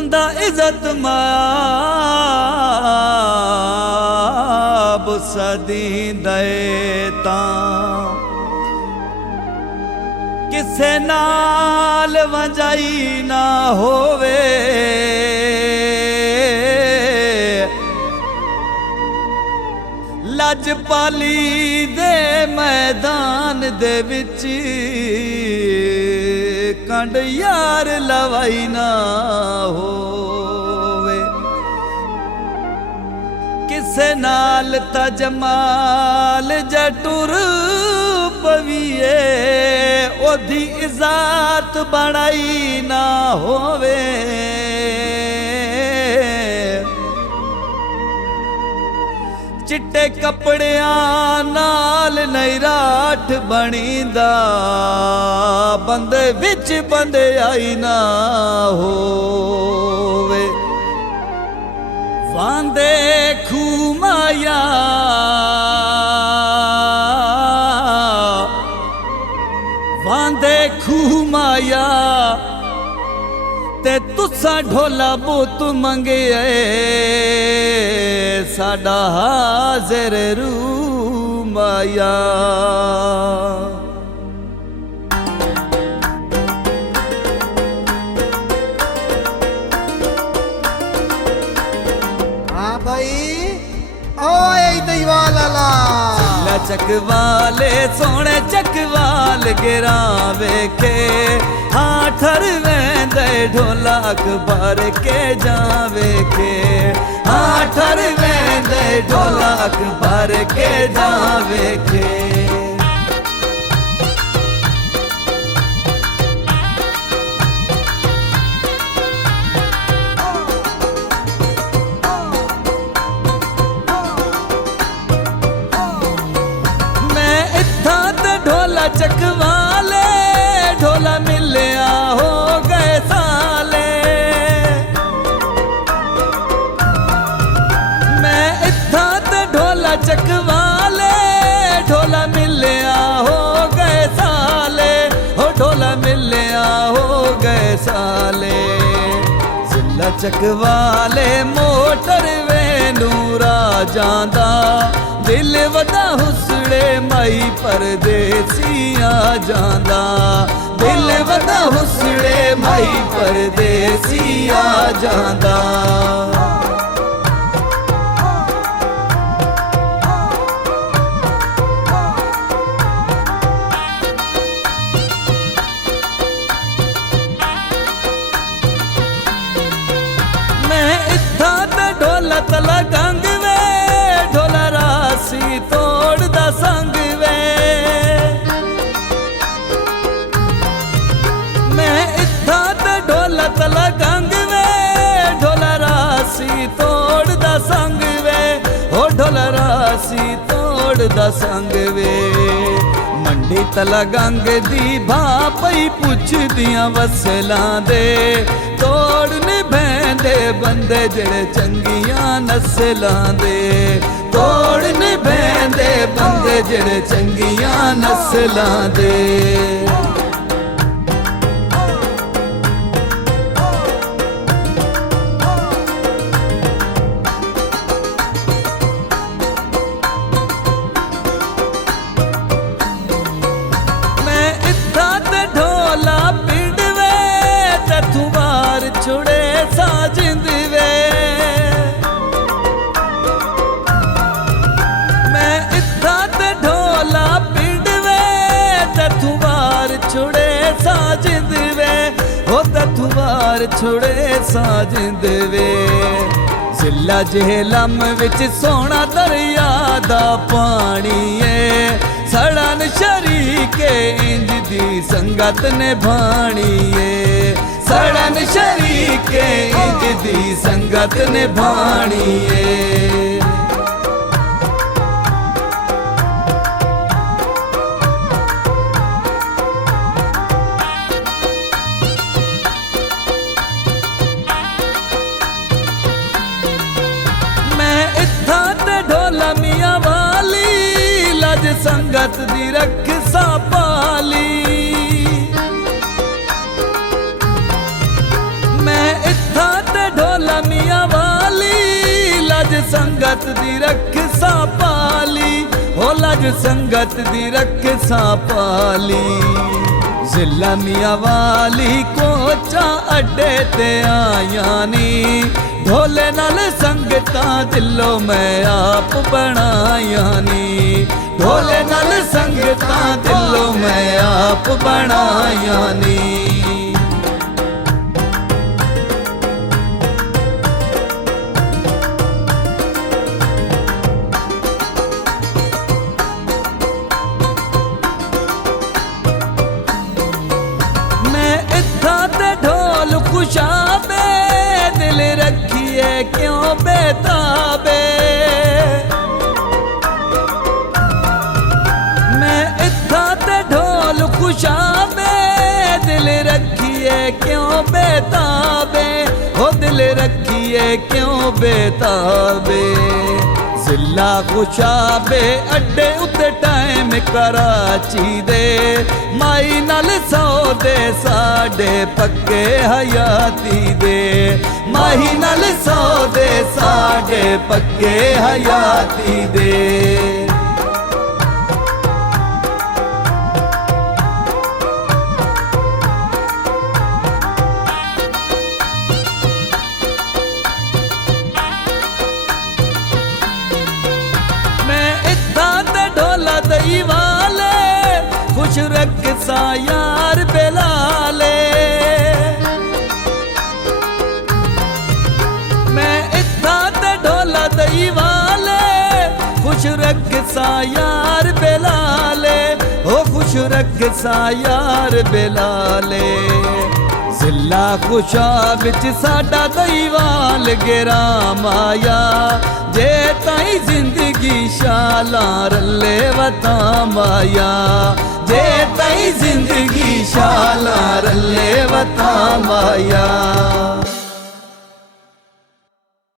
बंदा इज्जत माब सदी दे किसे नाल वंजाई ना होवे लजपाली दे मैदान दे विच कंड यार लवाई ना होवे किसे नाल तजमाल जटुर पवीए ओदी इज्जत बनाई ना होवे चिट्टे कपड़ियां नाल नहीं राठ बनीदा बंदे विच बंदे आई ना होवे वांदे खूमाया वांदे खूमाया ते तुसा ढोला बुत मंगे साडा हाजिर रूमाया हाँ भाई ओए दीवाल चकवाले सोने चकवाल गिरा वेखे हाँ ठरवेंदे ढोला अकबर के जावे के हाँ ठरवेंदे ढोला अकबर के जावे के चकवाले ढोला मिलिया हो गए साले मैं इत्था ते ढोला चकवाले ढोला मिलिया हो गए साले हो ढोला मिलिया हो गए साले जिला चकवाले मोटर वे नूरा जांदा दिल वदा हुसड़े माई परदेसिया जांदा दिल वदा हुसड़े माई परदेसिया जांदा मैं इत्था ते ढोला तला गंग वे ढोला रासी तोड़ दा संग वे मैं इत्था ते ढोला तला गंग वे ढोला रासी तोड़ दा संग वे हो ढोला रासी तोड़ दा संग वे मंडी तला गंग दी भापई पुछ दियां वसलां दे तोड़ने बैंदे बंदे जेड़े चंगियां नस्लां दे तोड़ने बैंदे बंदे जेड़े चंगियां नस्लां दे मैं इत्था ते ढोला पिंड वे ते थुवार छुड़े साजिंद वे मैं इत्था ते ढोला पिंड वे ते थुवार छुड़े साजिंद वे हो ते थुवार छुड़े साजिंद वे जिला जेहलम विच सोना दरिया दा पानी है सड़न शरीके इंज दी संगत ने भाणी है सड़न शरीके इंज दी संगत ने भाणी है संगत दी रख सा पाली मैं इत्था ते संगत दी रख सा पाली, हो लज संगत दी रख सा पाली। जिला मियां वाली कोचा अड्डे ते आया नी, ढोले नाल संगतां दिलों मैं आप बनाया नी, ढोले नाल संगतां दिलों मैं आप बनाया नी। ढोल खुशाबे दिल रखिए क्यों बेताबे, मैं इत्था ते ढोल खुशाबे दिल रखिए क्यों बेताबे, हो दिल रखिए क्यों बेताबे। जिला खुशाबे अड्डे उत्ते टाइम कराची दे, माई नाल सौदे साडे पक्के हयाती दे, माही नाल सौदे साडे पक्के हयाती दे। दई वाले खुश रख सा यार बेलाले, मैं इत्था ते ढोला दई वाले खुश रख सा यार बेलाले, हो खुश रख सा यार बेलाले। जिला खुशा बिच साडा दईवाल गिराम आया, जे ताई जिंदगी शाला रले वता माया, जे ताई जिंदगी शाला रले वता माया।